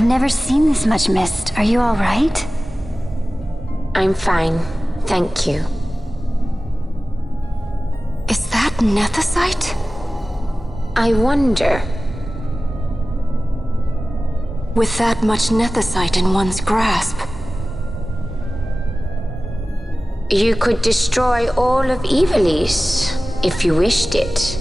I've never seen this much mist. Are you all right? I'm fine, thank you. Is that nethicite? I wonder. With that much nethicite in one's grasp. You could destroy all of Ivalice, if you wished it.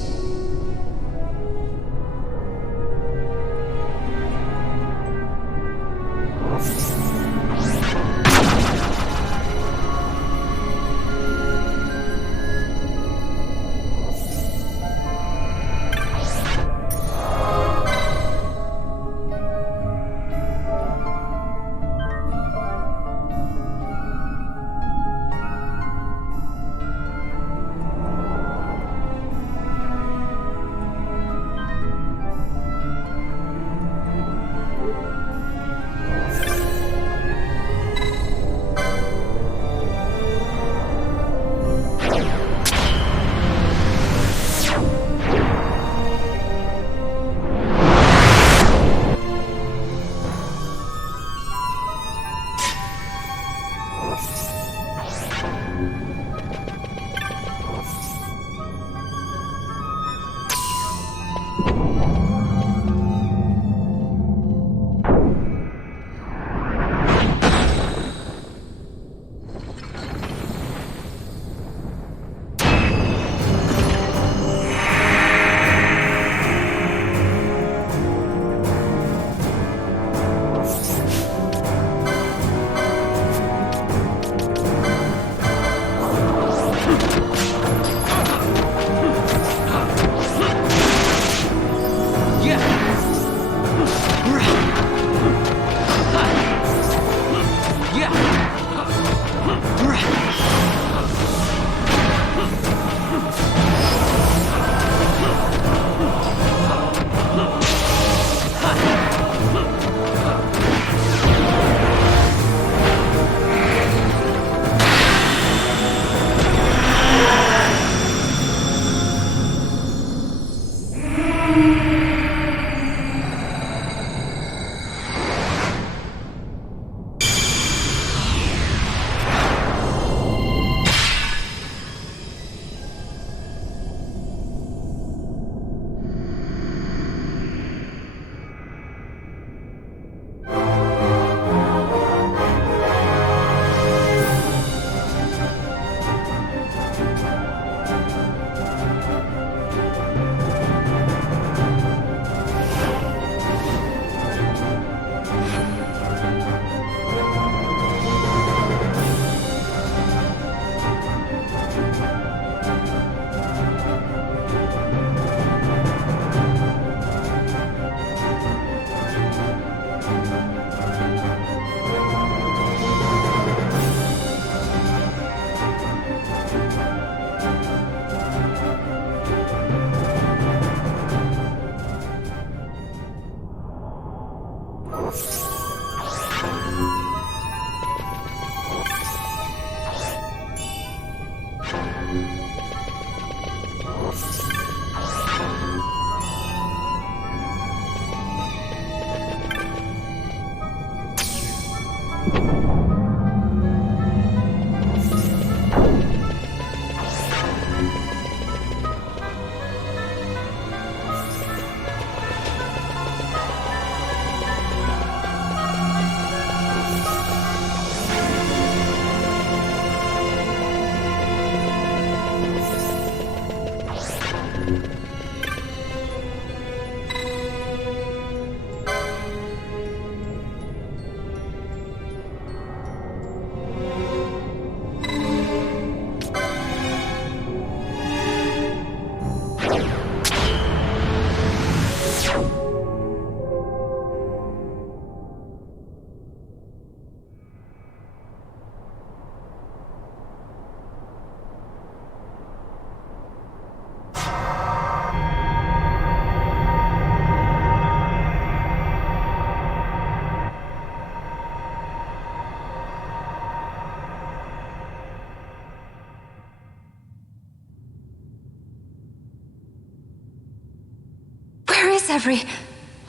Thanks,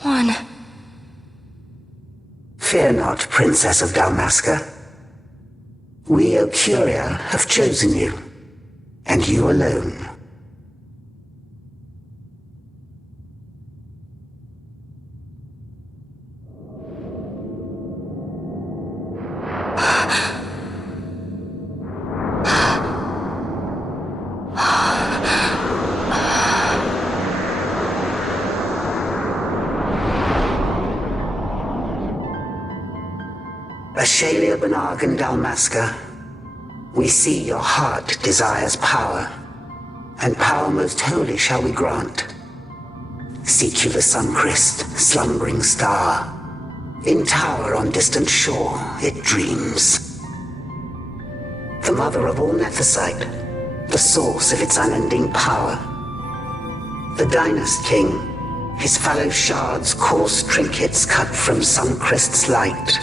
everyone. Fear not, Princess of Dalmasca. We, Archadia, have chosen you, and you alone. Ashe and Dalmasca, we see your heart desires power, and power most holy shall we grant. Seek you the sun-crest, slumbering star. In tower on distant shore, it dreams. The mother of all Nethicite, the source of its unending power. The Dynast King, his fallow shards coarse trinkets cut from sun-crest's light.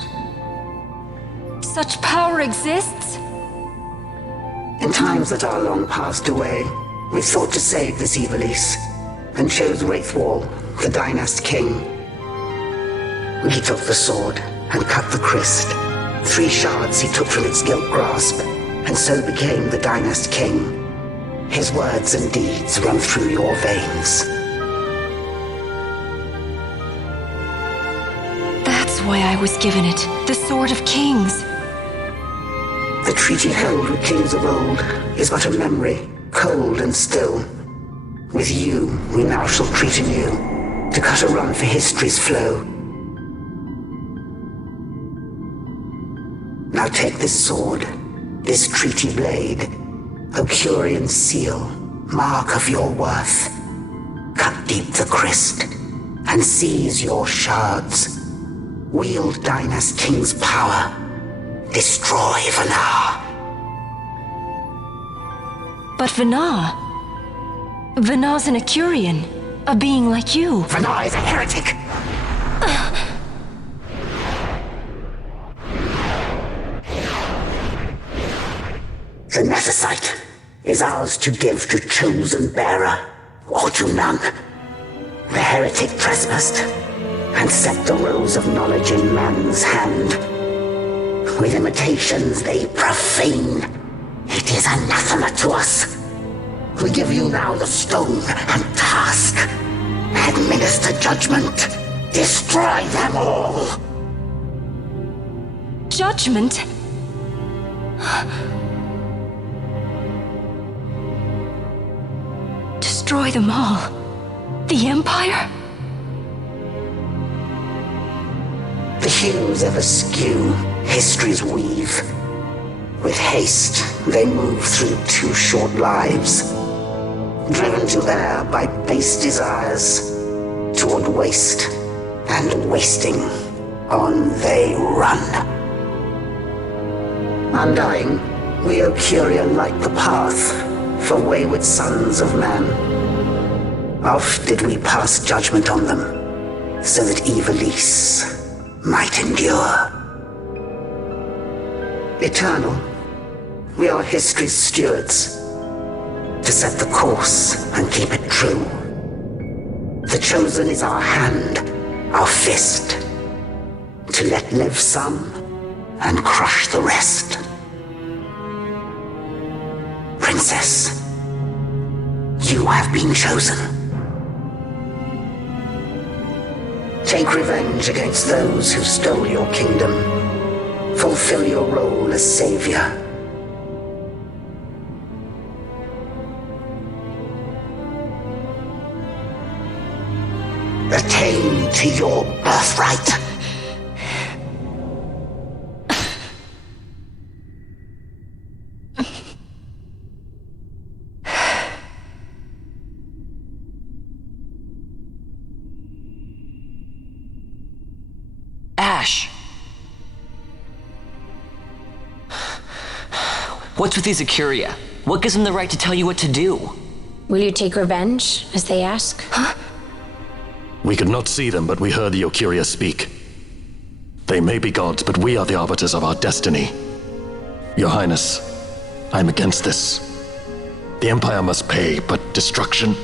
Such power exists? In times that are long passed away, we thought to save this Ivalice, and chose Wraithwall, the Dynast King. He took the sword and cut the crest. 3 shards he took from its gilt grasp, and so became the Dynast King. His words and deeds run through your veins. That's why I was given it, the Sword of Kings. The treaty held with kings of old is but a memory, cold and still. With you, we now shall treat anew, to cut a run for history's flow. Now take this sword, this treaty blade, Archadian seal, mark of your worth. Cut deep the crest, and seize your shards. Wield Dynast King's power. Destroy Vaan. But Vaan? Vaan's an Archadian, a being like you. Vaan is a heretic. The Nethicite is ours to give to chosen bearer, or to none. The heretic trespassed, and set the rose of knowledge in man's hand. With imitations they profane. It is anathema to us. We give you now the stone and task. Administer judgment. Destroy them all. Judgment? Destroy them all? The Empire? The hues ever skew history's weave. With haste, they move through 2 short lives. Driven to err by base desires, toward waste, and wasting, on they run. Undying, we Archadia light the path for wayward sons of man. Oft did we pass judgment on them, so that Ivalice might endure. Eternal, we are history's stewards, to set the course and keep it true. The chosen is our hand, our fist, to let live some and crush the rest. Princess, you have been chosen. Take revenge against those who stole your kingdom. Fulfill your role as savior. Attain to your birthright. Ashe! What's with these Archadia? What gives them the right to tell you what to do? Will you take revenge, as they ask? Huh? We could not see them, but we heard the Archadia speak. They may be gods, but we are the arbiters of our destiny. Your Highness, I'm against this. The Empire must pay, but destruction?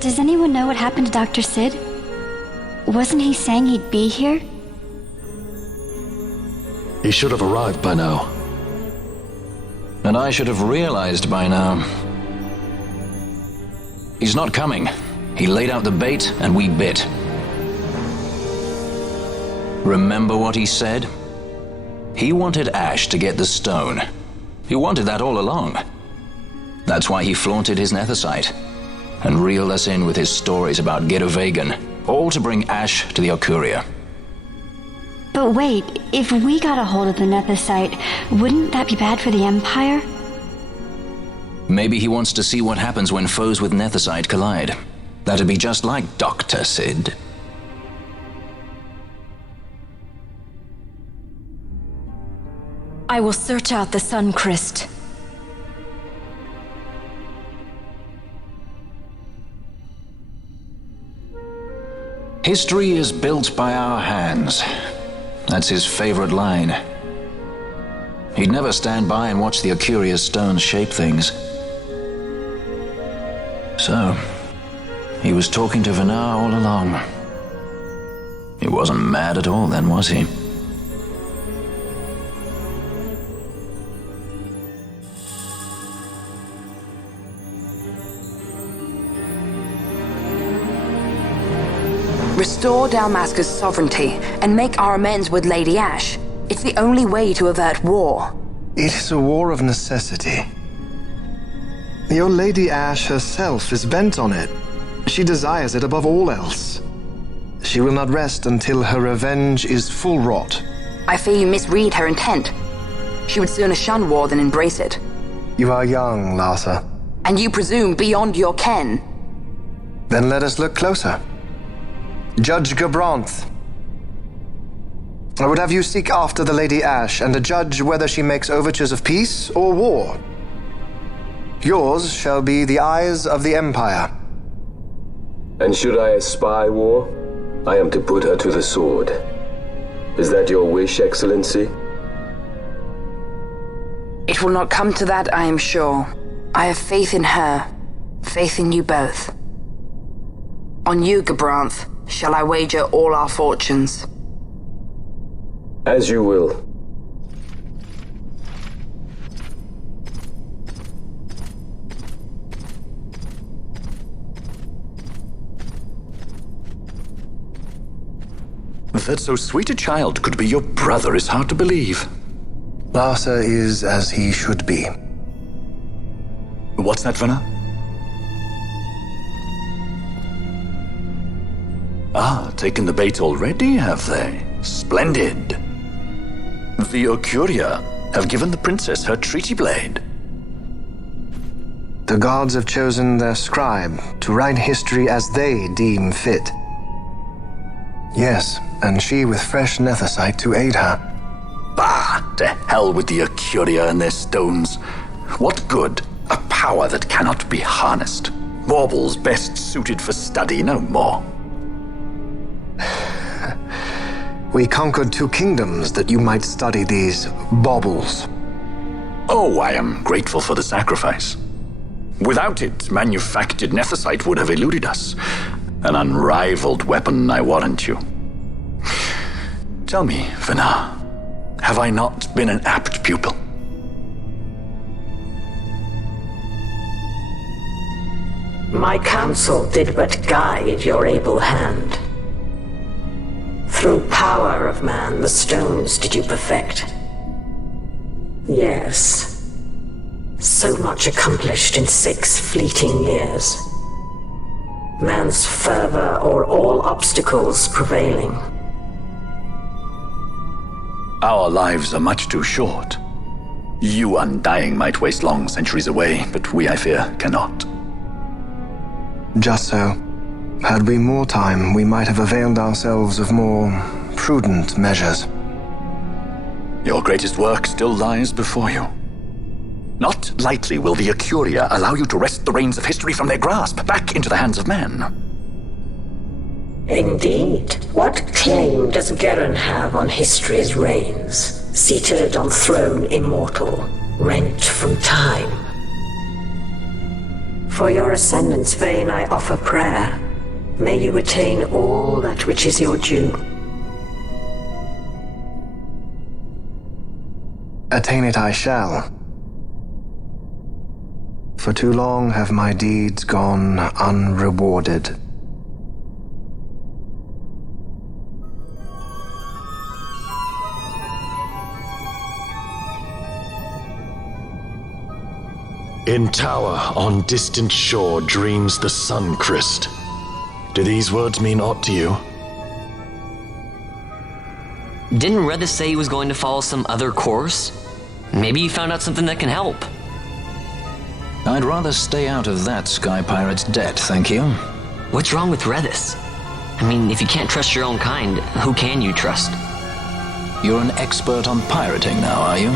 Does anyone know what happened to Dr. Sid? Wasn't he saying he'd be here? He should have arrived by now. And I should have realized by now. He's not coming. He laid out the bait, and we bit. Remember what he said? He wanted Ashe to get the stone. He wanted that all along. That's why he flaunted his nethicite, and reeled us in with his stories about Gidovegan, all to bring Ashe to the Archadia. But wait, if we got a hold of the nethicite, wouldn't that be bad for the Empire? Maybe he wants to see what happens when foes with nethicite collide. That'd be just like Dr. Sid. I will search out the Sun Crest. History is built by our hands. That's his favorite line. He'd never stand by and watch the Archadian stones shape things. So, he was talking to Vaan all along. He wasn't mad at all then, was he? Restore Dalmasca's sovereignty and make our amends with Lady Ashe. It's the only way to avert war. It is a war of necessity. Your Lady Ashe herself is bent on it. She desires it above all else. She will not rest until her revenge is full wrought. I fear you misread her intent. She would sooner shun war than embrace it. You are young, Larsa. And you presume beyond your ken. Then let us look closer. Judge Gabranth. I would have you seek after the Lady Ashe and judge whether she makes overtures of peace or war. Yours shall be the eyes of the Empire. And should I espy war, I am to put her to the sword. Is that your wish, Excellency? It will not come to that, I am sure. I have faith in her, faith in you both. On you, Gabranth, shall I wager all our fortunes? As you will. That so sweet a child could be your brother is hard to believe. Larsa is as he should be. What's that, Vaan? Ah, taken the bait already, have they? Splendid. The Archadia have given the princess her treaty blade. The gods have chosen their scribe to write history as they deem fit. Yes, and she with fresh nethicite to aid her. Bah, to hell with the Archadia and their stones. What good? A power that cannot be harnessed. Baubles best suited for study, no more. We conquered 2 kingdoms that you might study these baubles. Oh, I am grateful for the sacrifice. Without it, manufactured nethicite would have eluded us. An unrivaled weapon, I warrant you. Tell me, Vaan, have I not been an apt pupil? My counsel did but guide your able hand. Through power of man, the stones did you perfect. Yes. So much accomplished in 6 fleeting years. Man's fervor o'er all obstacles prevailing. Our lives are much too short. You undying might waste long centuries away, but we, I fear, cannot. Just so. Had we more time, we might have availed ourselves of more prudent measures. Your greatest work still lies before you. Not lightly will the Archadia allow you to wrest the reins of history from their grasp, back into the hands of men. Indeed. What claim does Geren have on history's reins, seated on throne immortal, rent from time? For your ascendant's vein I offer prayer. May you attain all that which is your due. Attain it I shall. For too long have my deeds gone unrewarded. In tower on distant shore dreams the sun Christ. Do these words mean aught to you? Didn't Redis say he was going to follow some other course? Maybe he found out something that can help. I'd rather stay out of that Sky Pirate's debt, thank you. What's wrong with Redis? I mean, if you can't trust your own kind, who can you trust? You're an expert on pirating now, are you?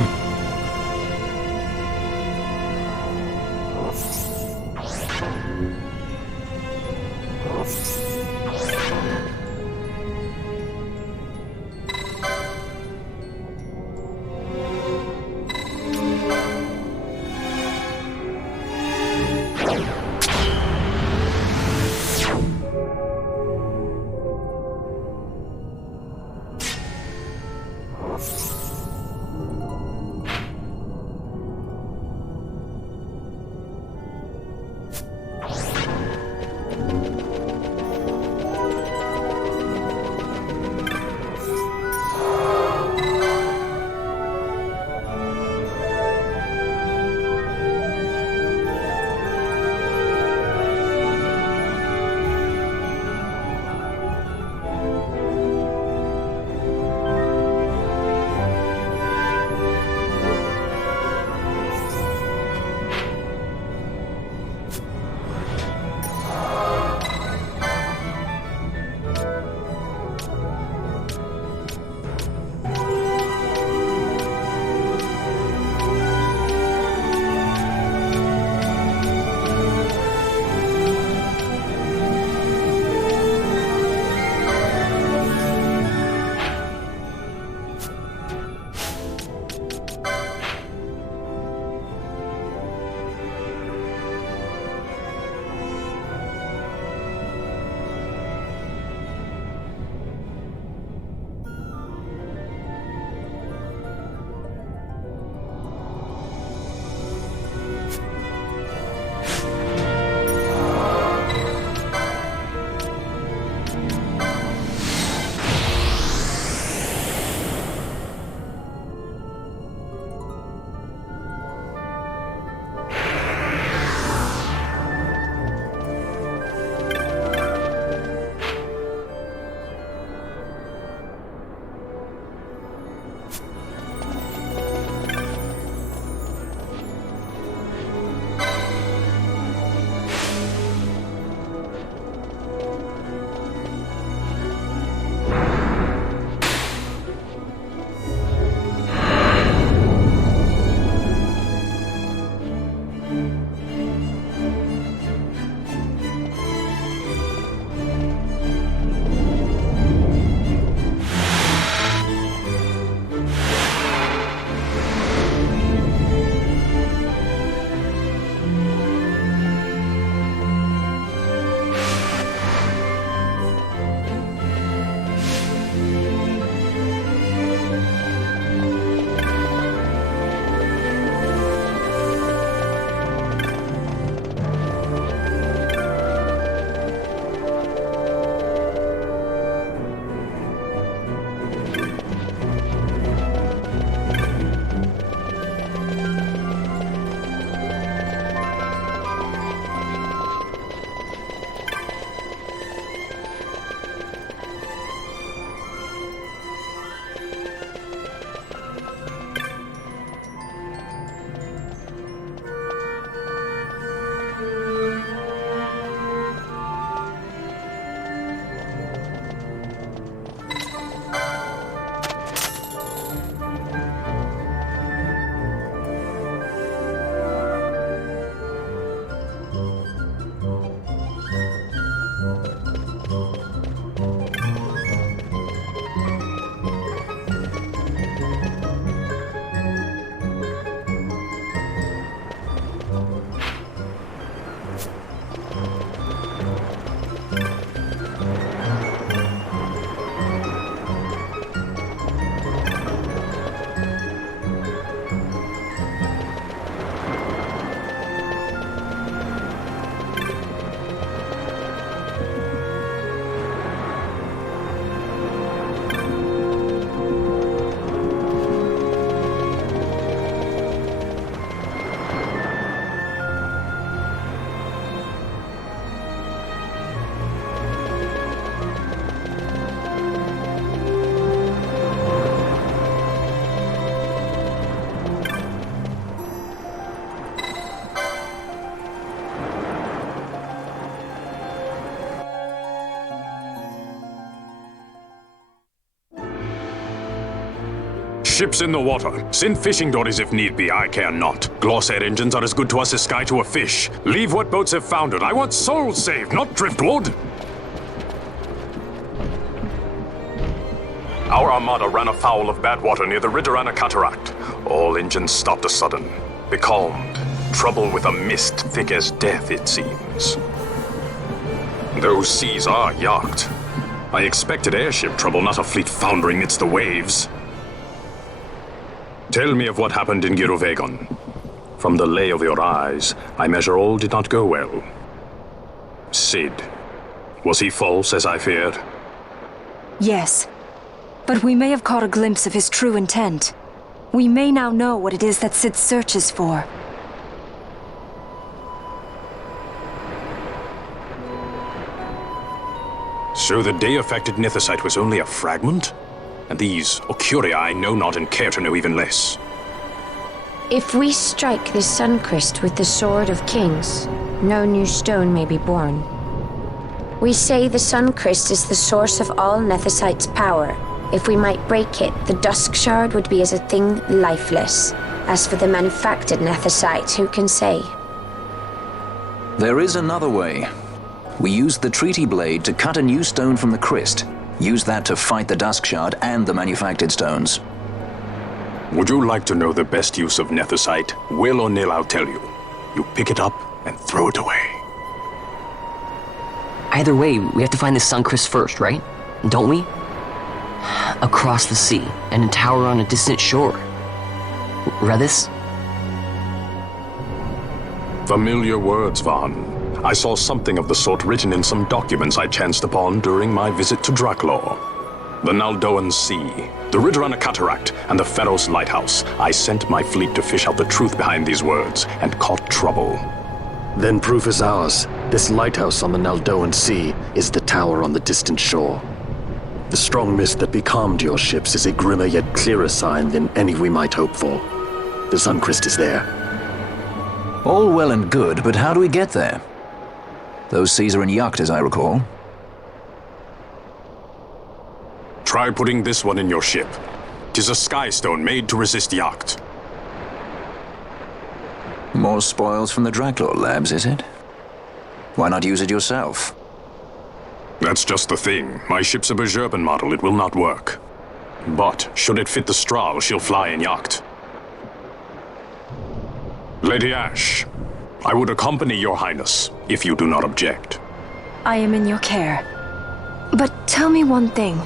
ships in the water. Send fishing dories if need be, I care not. Gloss air engines are as good to us as sky to a fish. Leave what boats have foundered. I want souls saved, not driftwood. Our armada ran afoul of bad water near the Ridorana Cataract. All engines stopped a sudden. Becalmed. Trouble with a mist thick as death, it seems. Those seas are yacht. I expected airship trouble, not a fleet foundering amidst the waves. Tell me of what happened in Girovegon. From the lay of your eyes, I measure all did not go well. Cid. Was he false, as I feared? Yes. But we may have caught a glimpse of his true intent. We may now know what it is that Cid searches for. So the day-affected Nethicite was only a fragment? And these Archadia I know not and care to know even less. If we strike this Suncrest with the Sword of Kings, no new stone may be born. We say the Suncrest is the source of all Nethicite's power. If we might break it, the Dusk Shard would be as a thing lifeless. As for the manufactured Nethicite, who can say? There is another way. We used the Treaty Blade to cut a new stone from the Crest. Use that to fight the Dusk Shard and the manufactured stones. Would you like to know the best use of Nethicite? Will or nil, I'll tell you. You pick it up and throw it away. Either way, we have to find the Suncrest first, right? Don't we? Across the sea, and a tower on a distant shore. Read this? Familiar words, Vaan. I saw something of the sort written in some documents I chanced upon during my visit to Draklor. The Naldoan Sea, the Ridorana Cataract, and the Pharos Lighthouse. I sent my fleet to fish out the truth behind these words, and caught trouble. Then proof is ours. This lighthouse on the Naldoan Sea is the tower on the distant shore. The strong mist that becalmed your ships is a grimmer yet clearer sign than any we might hope for. The Suncrest is there. All well and good, but how do we get there? Those seas are in yacht, as I recall. Try putting this one in your ship. 'Tis a skystone made to resist yacht. More spoils from the Draklor labs, is it? Why not use it yourself? That's just the thing. My ship's a Bergerben model, it will not work. But, should it fit the Strahl, she'll fly in yacht. Lady Ashe, I would accompany your highness, if you do not object. I am in your care. But tell me one thing.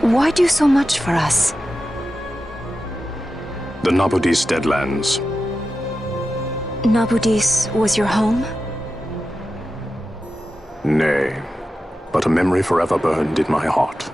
Why do so much for us? The Nabudis Deadlands. Nabudis was your home? Nay, but a memory forever burned in my heart.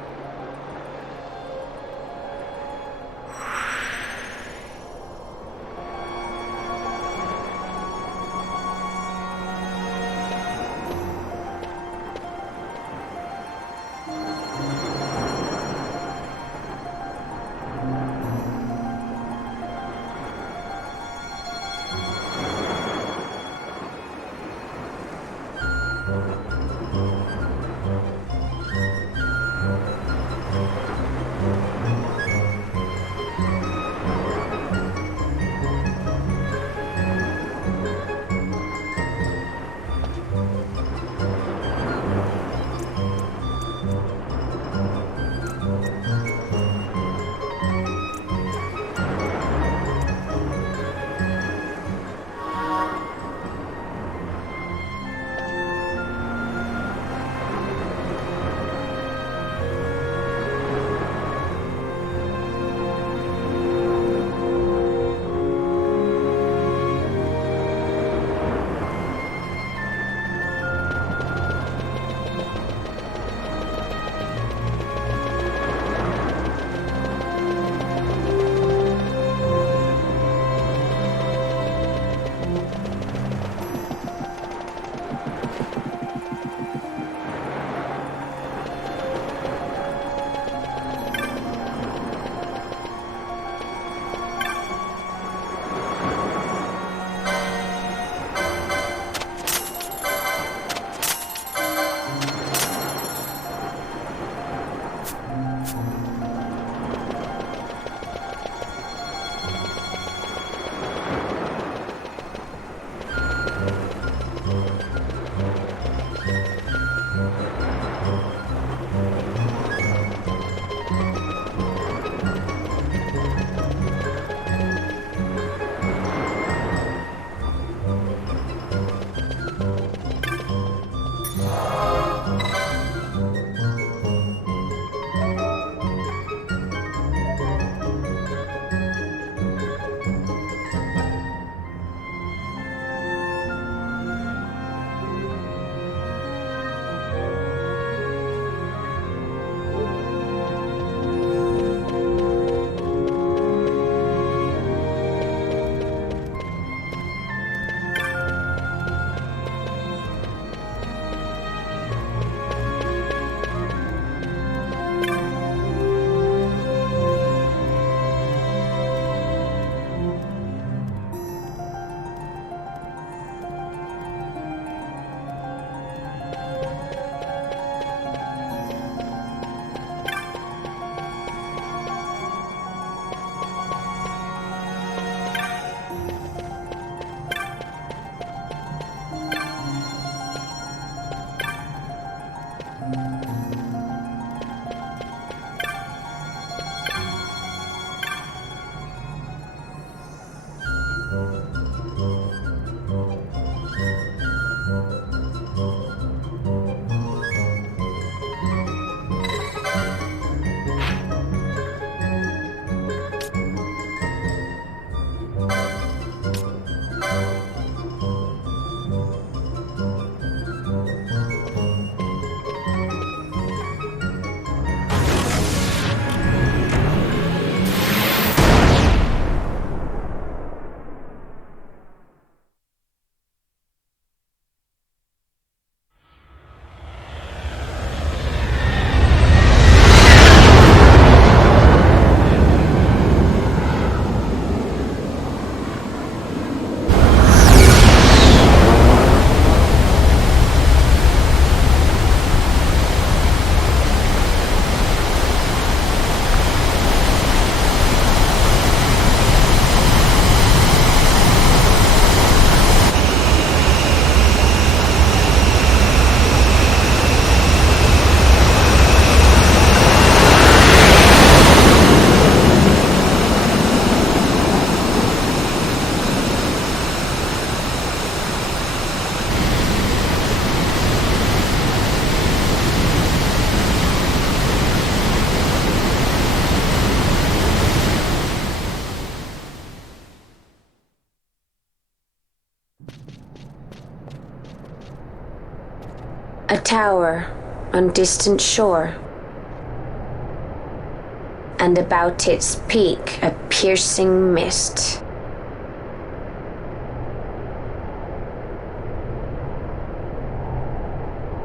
A tower on distant shore. And about its peak, a piercing mist.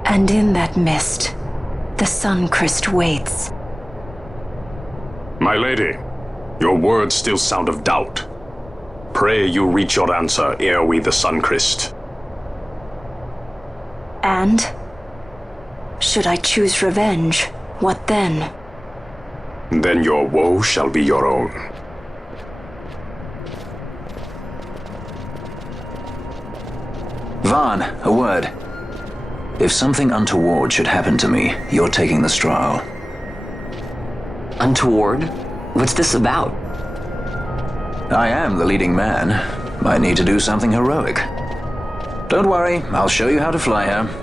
And in that mist, the Sunchrist waits. My lady, your words still sound of doubt. Pray you reach your answer ere we the Sunchrist. And? Should I choose revenge, what then? Then your woe shall be your own. Vaan, a word. If something untoward should happen to me, you're taking the straw. Untoward? What's this about? I am the leading man. Might need to do something heroic. Don't worry, I'll show you how to fly her.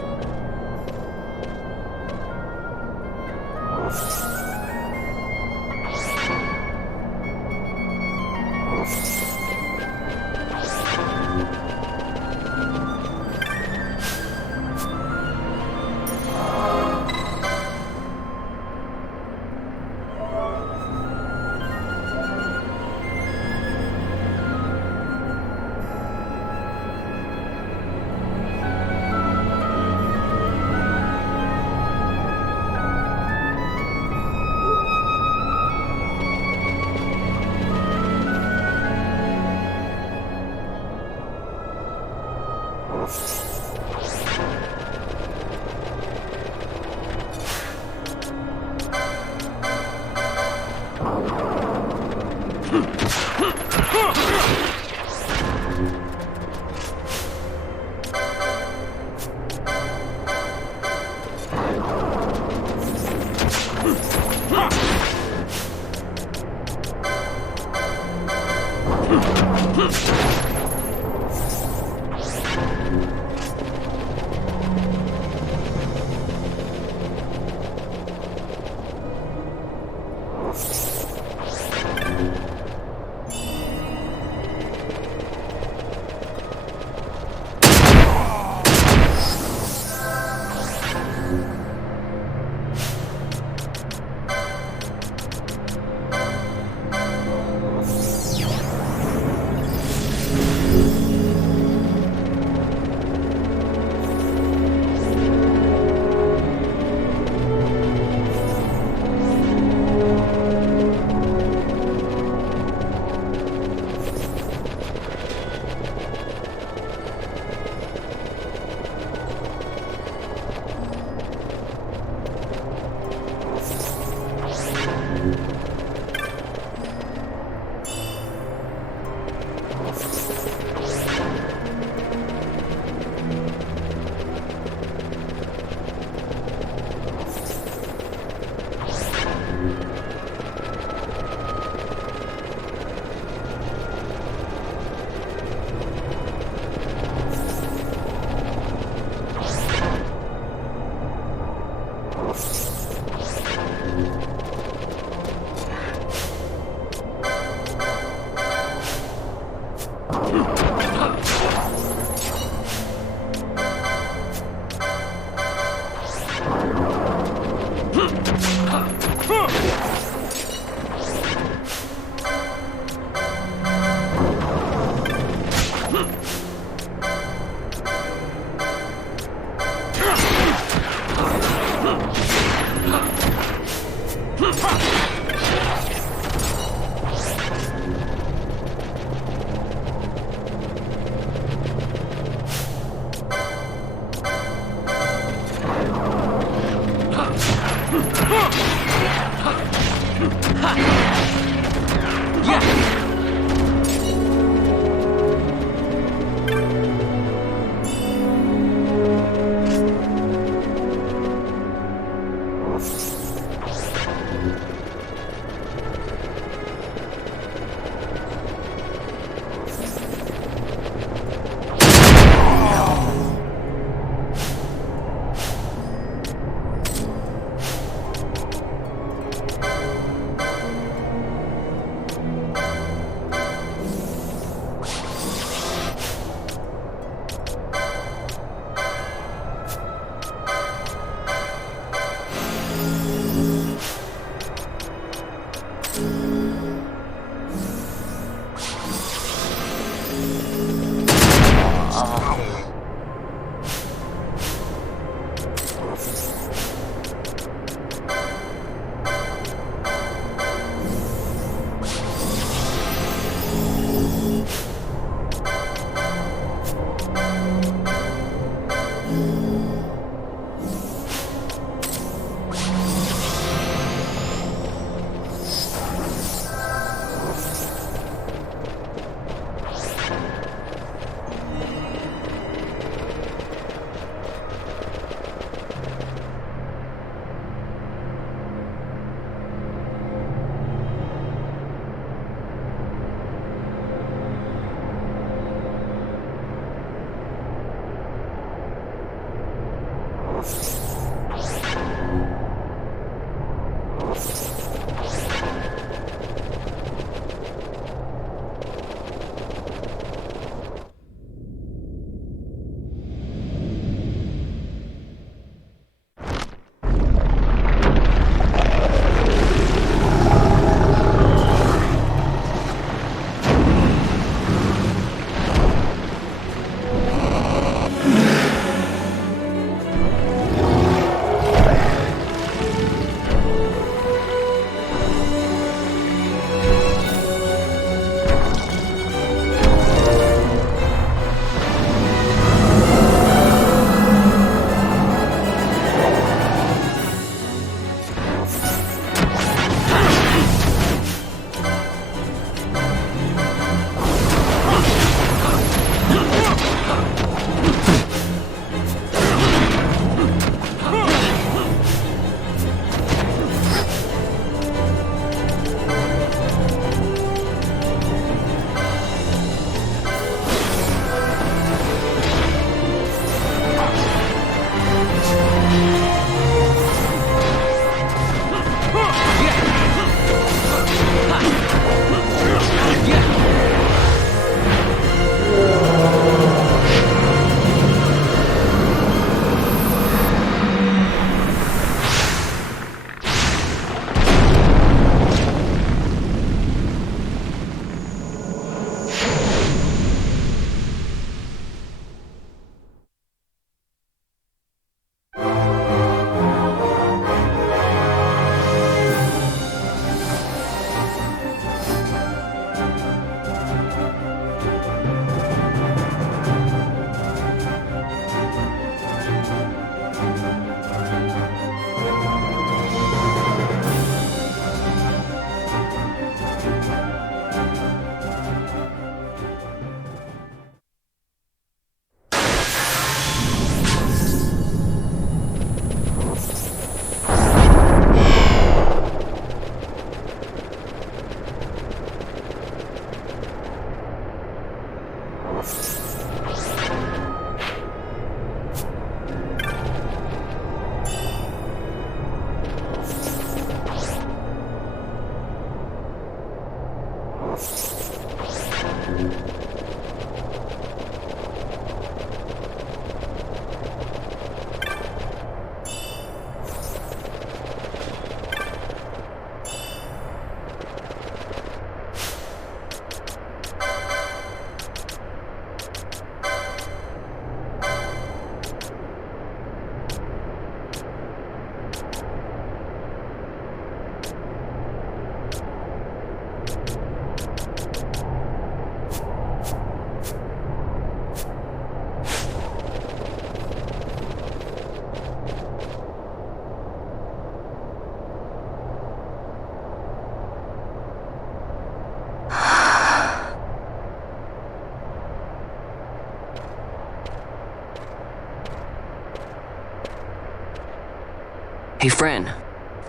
Hey, Fran.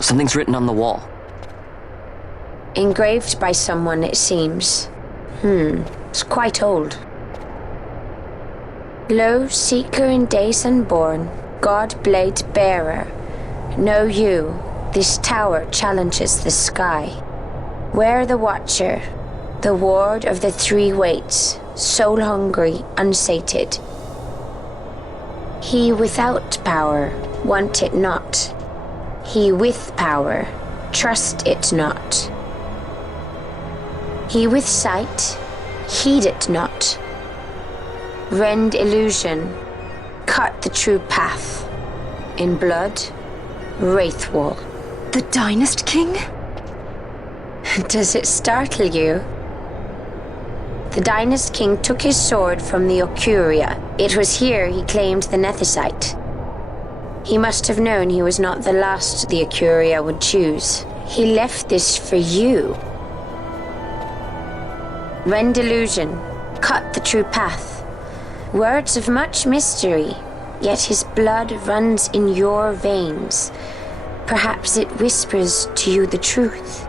Something's written on the wall. Engraved by someone, it seems. It's quite old. Lo, seeker in days unborn, God-blade bearer. Know you, this tower challenges the sky. Where the watcher, the ward of the three waits, soul-hungry, unsated. He without power, want it not. He with power, trust it not. He with sight, heed it not. Rend illusion, cut the true path. In blood, Wraithwall. The Dynast King? Does it startle you? The Dynast King took his sword from the Archadia. It was here he claimed the Nethicite. He must have known he was not the last the Archadia would choose. He left this for you. Rend illusion, cut the true path. Words of much mystery, yet his blood runs in your veins. Perhaps it whispers to you the truth.